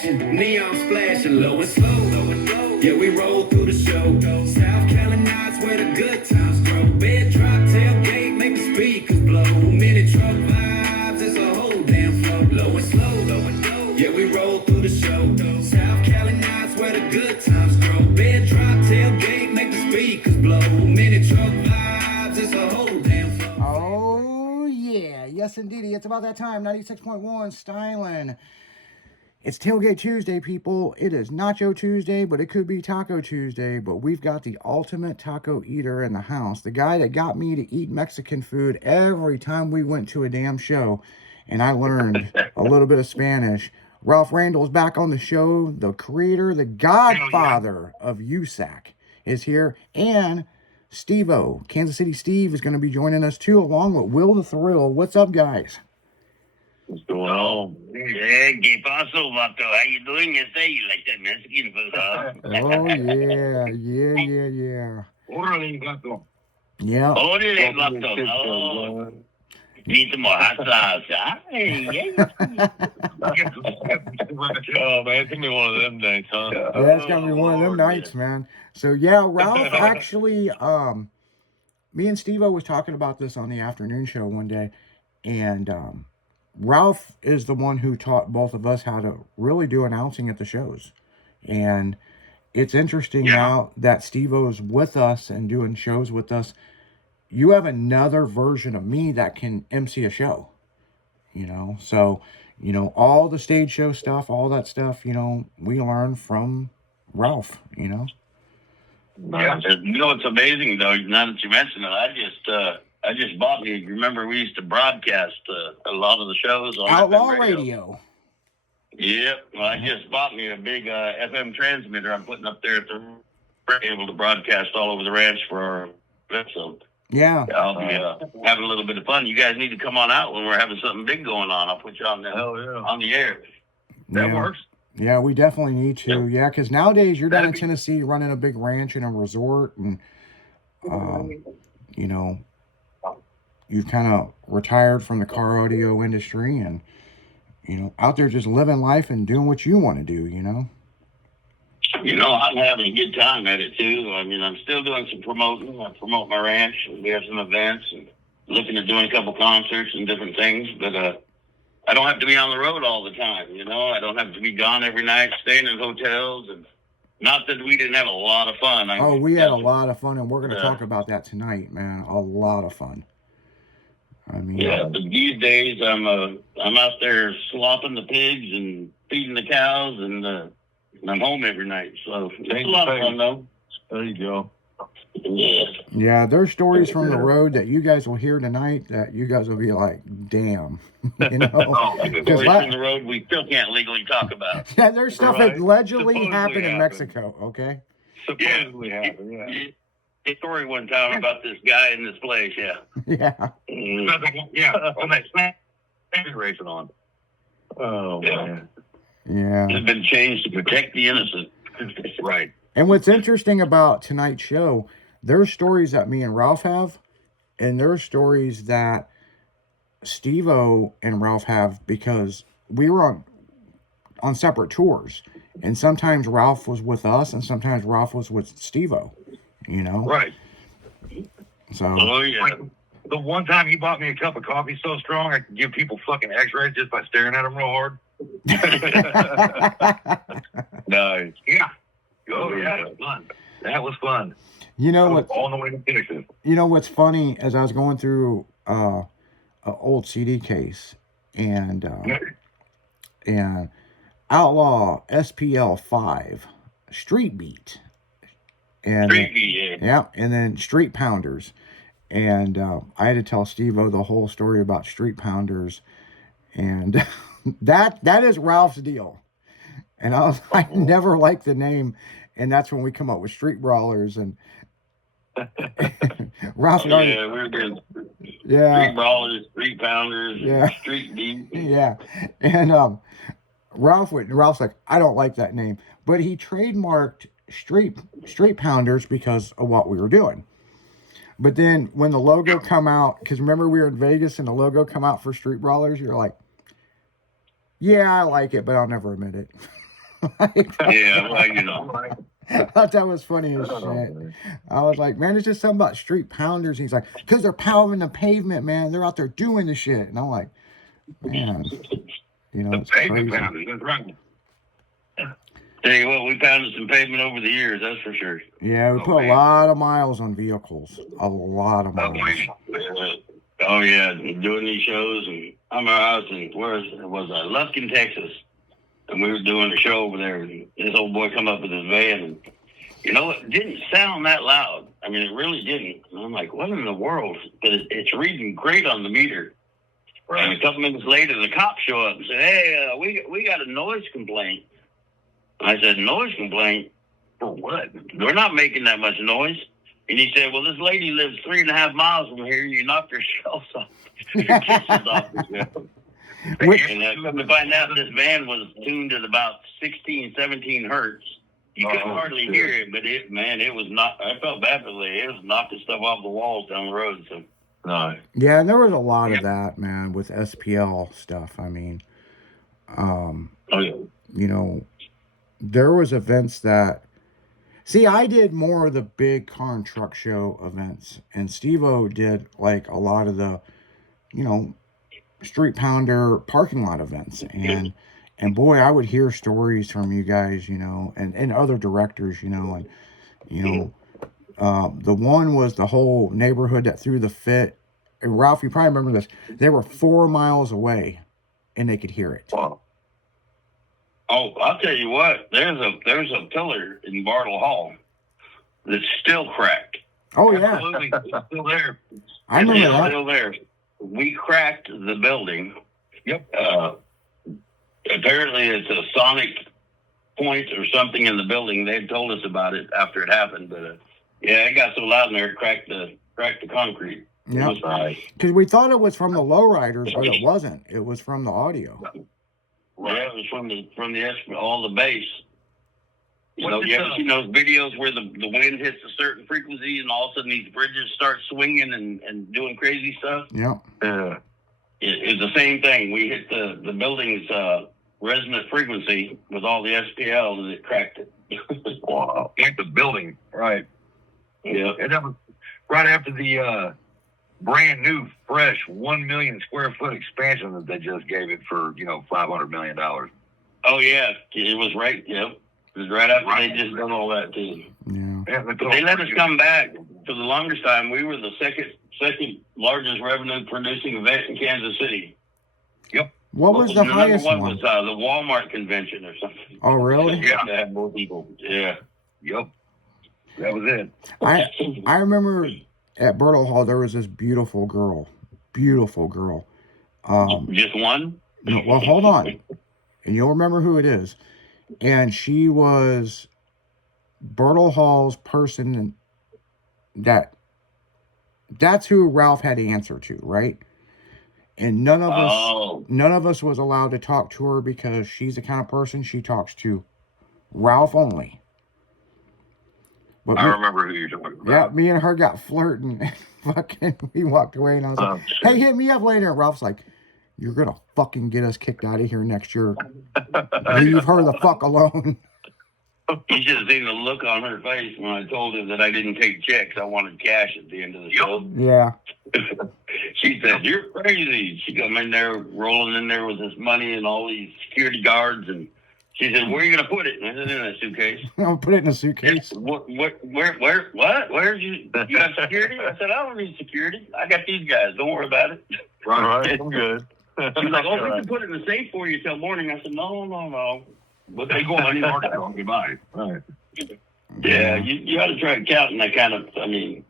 flashing, neon splashing, low and slow. Yeah, we roll through the show. South Carolina's where the good times grow. Bed drop, tailgate, make the speakers blow. Mini truck vibes, it's a whole damn flow. Low and slow. Yeah, we roll through the show. South Carolina's where the good times grow. Bed drop, tailgate, make the speakers blow. Mini truck vibes, it's a whole damn flow. Oh, yeah. Yes, indeedy. It's about that time. 96.1 Styling. It's Tailgate Tuesday, people. It is Nacho Tuesday, but it could be Taco Tuesday. But we've got the ultimate taco eater in the house. The guy that got me to eat Mexican food every time we went to a damn show. And I learned a little bit of Spanish. Ralph Randall is back on the show. The creator, the godfather of USAC is here. And Steve-O, Kansas City Steve, is going to be joining us too, along with Will the Thrill. What's up, guys? What's going on? Yeah, ¿qué pasó, vato? How you doing? You like that Mexican food, huh? Oh, yeah. Órale, gato. Yeah. Órale, vato. Oh, need some more hot sauce. Hey, yeah. Oh, man, it's going to be one of them nights, huh? Yeah, it's gonna be one of them nights, man. So yeah, Ralph actually, me and Steve-O was talking about this on the afternoon show one day, and Ralph is the one who taught both of us how to really do announcing at the shows. And it's interesting now that Steve-O's with us and doing shows with us. You have another version of me that can MC a show, you know? So, you know, all the stage show stuff, all that stuff, you know, we learn from Ralph, you know? Yeah, you know what's amazing though? Now that you mention it, I just bought me. Remember, we used to broadcast a lot of the shows on Outlaw FM radio. Yep, well, I just bought me a big FM transmitter. I'm putting up there to be able to broadcast all over the ranch for our episode. Yeah. I'll be having a little bit of fun. You guys need to come on out when we're having something big going on. I'll put you on the air. That works. Yeah, we definitely need to. Yeah, because nowadays you're down in Tennessee running a big ranch and a resort, and you know, you've kind of retired from the car audio industry, and you know, out there just living life and doing what you want to do. You know. You know, I'm having a good time at it too. I mean, I'm still doing some promoting. I promote my ranch, and we have some events, and looking at doing a couple concerts and different things. But I don't have to be on the road all the time. You know, I don't have to be gone every night, staying in hotels. And not that we didn't have a lot of fun. We had a lot of fun, and we're going to talk about that tonight, man. A lot of fun. I mean, yeah, but these days I'm out there slopping the pigs and feeding the cows, and I'm home every night. So it's a lot of fun, though. There you go. Yeah. Yeah, there's stories from the road that you guys will hear tonight that you guys will be like, damn. You know? Stories from the road we still can't legally talk about. Yeah, there's stuff that allegedly happened in Mexico, okay? Supposedly happened, yeah. A story one time about this guy in this place, yeah. Yeah. Yeah, on that snap racing on. Oh, man. Yeah. It's been changed to protect the innocent. Right. And what's interesting about tonight's show, there's stories that me and Ralph have, and there's stories that Steve-O and Ralph have, because we were on separate tours. And sometimes Ralph was with us, and sometimes Ralph was with Steve-O, you know? Right. So. Oh, yeah. The one time he bought me a cup of coffee so strong I could give people fucking x-rays just by staring at them real hard. Nice. Yeah. Oh, yeah, it was fun. That was fun. You know what? On the way to Texas. You know what's funny? As I was going through an old CD case, and Outlaw SPL 5 Street Beat, and Street Beat, yeah, and then Street Pounders, and I had to tell Steve-O the whole story about Street Pounders, and that is Ralph's deal. And I never liked the name, and that's when we come up with Street Brawlers, and Ralph. Yeah, we're good. Yeah. Street Brawlers, Street Pounders, Yeah. Street Beat. Yeah, and Ralph's like, I don't like that name, but he trademarked Street Pounders because of what we were doing. But then when the logo come out, because remember we were in Vegas and the logo come out for Street Brawlers, you're like, yeah, I like it, but I'll never admit it. Yeah, well, you know. I thought that was funny as shit. I was like, man, it's just something about street pounders. He's like, because they're pounding the pavement, man. They're out there doing the shit. And I'm like, man, you know, The it's pavement crazy. pounders. That's right. Tell you what, we pounded some pavement over the years, that's for sure. Yeah, we Oh, put a man. lot of miles on vehicles. A lot of Oh, miles. man. Oh yeah, doing these shows, and I was in Lufkin, Texas, and we were doing a show over there. And this old boy come up with his van, and you know it didn't sound that loud. I mean, it really didn't. And I'm like, what in the world? But it's reading great on the meter. Right. And a couple minutes later, the cops show up and said, "Hey, we got a noise complaint." I said, "Noise complaint for what? We're not making that much noise." And he said, "Well, this lady lives 3.5 miles from here. You knocked her shelves off, your kisses off the shelf." Which, And come to find out, this van was tuned at about 16, 17 hertz. You couldn't hardly shit. hear it, but it was not. I felt bad for the lady. It was knocking stuff off the walls down the road. So No. yeah, and there was a lot of that, man, with SPL stuff. I mean, oh yeah, you know, there was events that, see, I did more of the big car and truck show events, and Steve-O did like a lot of the, you know, street pounder parking lot events. And boy, I would hear stories from you guys, you know, and other directors, you know, and you know, the one was the whole neighborhood that threw the fit. And Ralph, you probably remember this. They were 4 miles away, and they could hear it. Wow. Oh, I'll tell you what. There's a pillar in Bartle Hall that's still cracked. Oh yeah, Absolutely. It's still there. I remember It's that. still there. We cracked the building. Yep. Apparently, it's a sonic point or something in the building. They told us about it after it happened, but yeah, it got so loud in there, it cracked the concrete. Yeah, It was nice. because we thought it was from the lowriders, but it wasn't. It was from the audio. Yeah, it was from all the bass. You What's know, it, you ever seen those videos where the wind hits a certain frequency and all of a sudden these bridges start swinging and doing crazy stuff? Yeah. Yeah. It's the same thing. We hit the building's resonant frequency with all the SPL and it cracked it. Wow. And the building. Right. Yeah. And that was right after the brand new, fresh 1 million square foot expansion that they just gave it for, you know, $500 million. Oh, yeah. It was right. Yep. It was right after they just done all that, too. Yeah. Yeah, But they let us come back. For the longest time, we were the second largest revenue producing event in Kansas City. What was the highest number one? was the Walmart convention or something. Oh, really? Yeah. They had more people. Yeah. Yep. That was it. I remember at Bertle Hall there was this beautiful girl. Just one? No, well, hold on, and you'll remember who it is. And she was Bertle Hall's person that's who Ralph had to answer to, right? And none of us was allowed to talk to her because she's the kind of person she talks to Ralph only. But I remember who you're talking about. yeah, me and her got flirting. And fucking, we walked away, and I was like, "Hey, hit me up later." And Ralph's like, "You're gonna fucking get us kicked out of here next year. Leave her the fuck alone." You should have seen the look on her face when I told her that I didn't take checks. I wanted cash at the end of the show. Yeah. She said, "You're crazy." She come in there, rolling in there with this money and all these security guards, and she said, "Where are you going to put it?" And I said, "In a suitcase." I'll put it in a suitcase. What? Where's you got security? I said, "I don't need security. I got these guys. Don't worry about it." Right. I'm good. She's like, "Oh, we can put it in the safe for you till morning." I said, "No. But They go on any market on goodbye. Right. yeah, you got to try counting that kind of. I mean,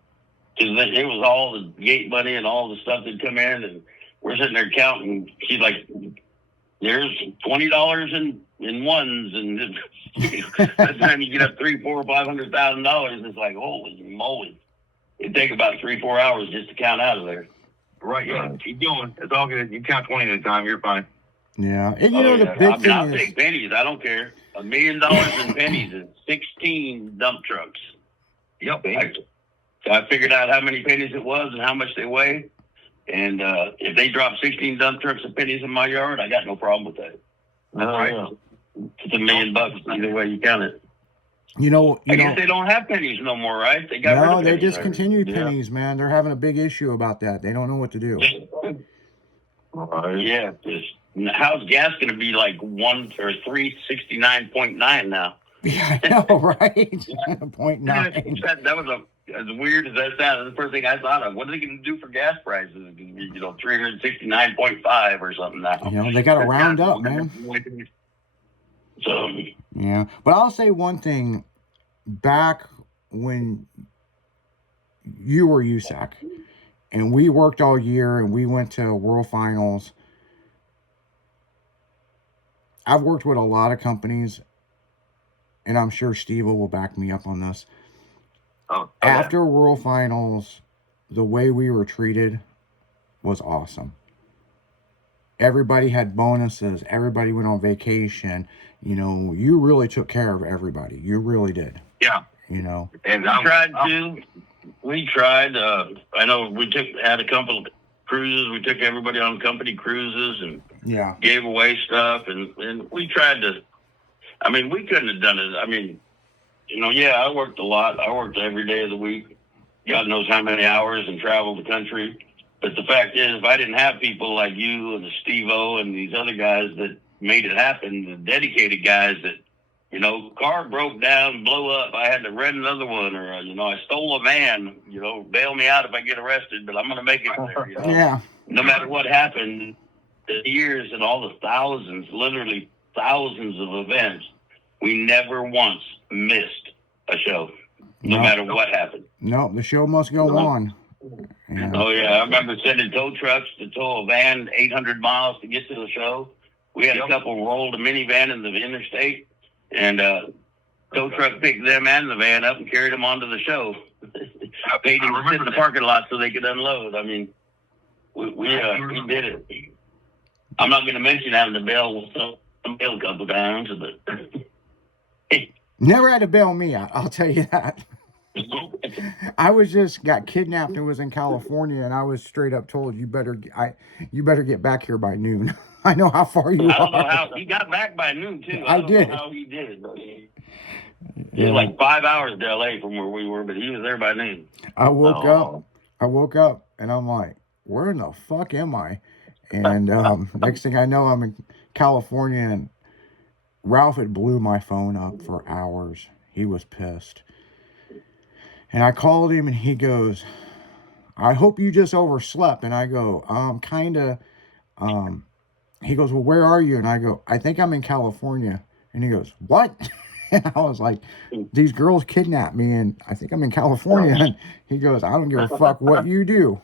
because it was all the gate money and all the stuff that come in, and we're sitting there counting. She's like, "There's $20 in ones," and by the time you get up $300,000, $400,000, $500,000, it's like, holy moly! It'd take about 3-4 hours just to count out of there. Right. Yeah. Keep going. It's all good. You count 20 at a time. You're fine. Yeah. And you know, the yeah. big I mean, I'll thing is, take pennies. I don't care. $1 million in pennies and 16 dump trucks. Yep. I figured out how many pennies it was and how much they weigh. And if they drop 16 dump trucks of pennies in my yard, I got no problem with that. Right. It's $1 million either way you count it. I guess they don't have pennies no more, right? They got rid no, of they pennies, discontinued yeah. pennies, man. They're having a big issue about that. They don't know what to do. Yeah, how's gas going to be like 369.9 now? Yeah, I know, right? 0.9. That was as weird as that sounds. That's the first thing I thought of. What are they going to do for gas prices? It's going to be, 369.5 or something now. They got to round up, man. So yeah, but I'll say one thing. Back when you were USAC, and we worked all year, and we went to World Finals. I've worked with a lot of companies, and I'm sure Steve will back me up on this. After World Finals, the way we were treated was awesome. Everybody had bonuses. Everybody went on vacation. You really took care of everybody. You really did. Yeah. And we tried. I know we had a couple of cruises. We took everybody on company cruises and gave away stuff. And we tried to. I mean, we couldn't have done it. I mean, I worked a lot. I worked every day of the week. God knows how many hours and traveled the country. But the fact is, if I didn't have people like you and the Steve-O and these other guys that made it happen, the dedicated guys that, car broke down, blew up, I had to rent another one, or, I stole a van, bail me out if I get arrested, but I'm going to make it there, Yeah. No matter what happened, the years and all the thousands, literally thousands of events, we never once missed a show, no matter what happened. No, the show must go on. Yeah. Oh, yeah. I remember sending tow trucks to tow a van 800 miles to get to the show. We had a couple rolled a minivan in the interstate, and tow truck picked them and the van up and carried them onto the show. I paid them to sit in the parking lot so they could unload. I mean, we did it. I'm not going to mention having to bail a couple times, but never had to bail me out. I'll tell you that. I got kidnapped and was in California, and I was straight up told you better get back here by noon. I know how far you are. I don't know how he got back by noon too. I don't know how he did it. It was like 5 hours to LA from where we were, but he was there by noon. I woke up and I'm like, where in the fuck am I? And next thing I know, I'm in California, and Ralph had blew my phone up for hours. He was pissed. And I called him, and he goes, I hope you just overslept. And I go, kind of. He goes, well, where are you? And I go, I think I'm in California. And he goes, what? And I was like, these girls kidnapped me, and I think I'm in California. And he goes, I don't give a fuck what you do.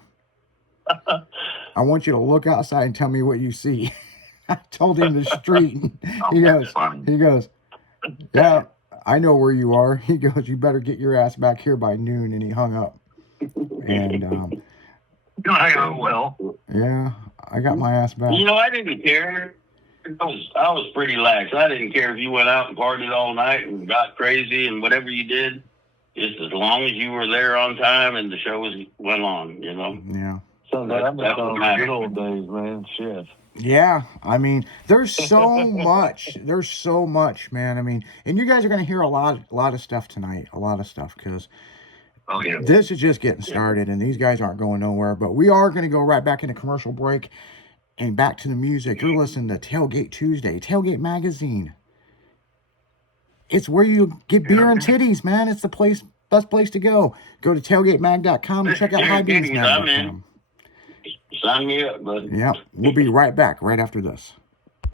I want you to look outside and tell me what you see. I told him the street. And he goes, yeah, I know where you are. He goes, you better get your ass back here by noon. And he hung up. And well. Yeah, I got my ass back. I didn't care. I was pretty lax. I didn't care if you went out and partied all night and got crazy and whatever you did, just as long as you were there on time and the show went on, Yeah. So I miss those good old days, man. Shit. Yeah, I mean, there's so much. There's so much, man. I mean, and you guys are going to hear a lot of stuff tonight. A lot of stuff, because this is just getting started, and these guys aren't going nowhere. But we are going to go right back into commercial break and back to the music. You're listening to Tailgate Tuesday, Tailgate Magazine. It's where you get beer and titties, man. It's the best place to go. Go to tailgatemag.com and check out highbeamsmag.com. Sign me up, bud. Yeah, we'll be right back right after this.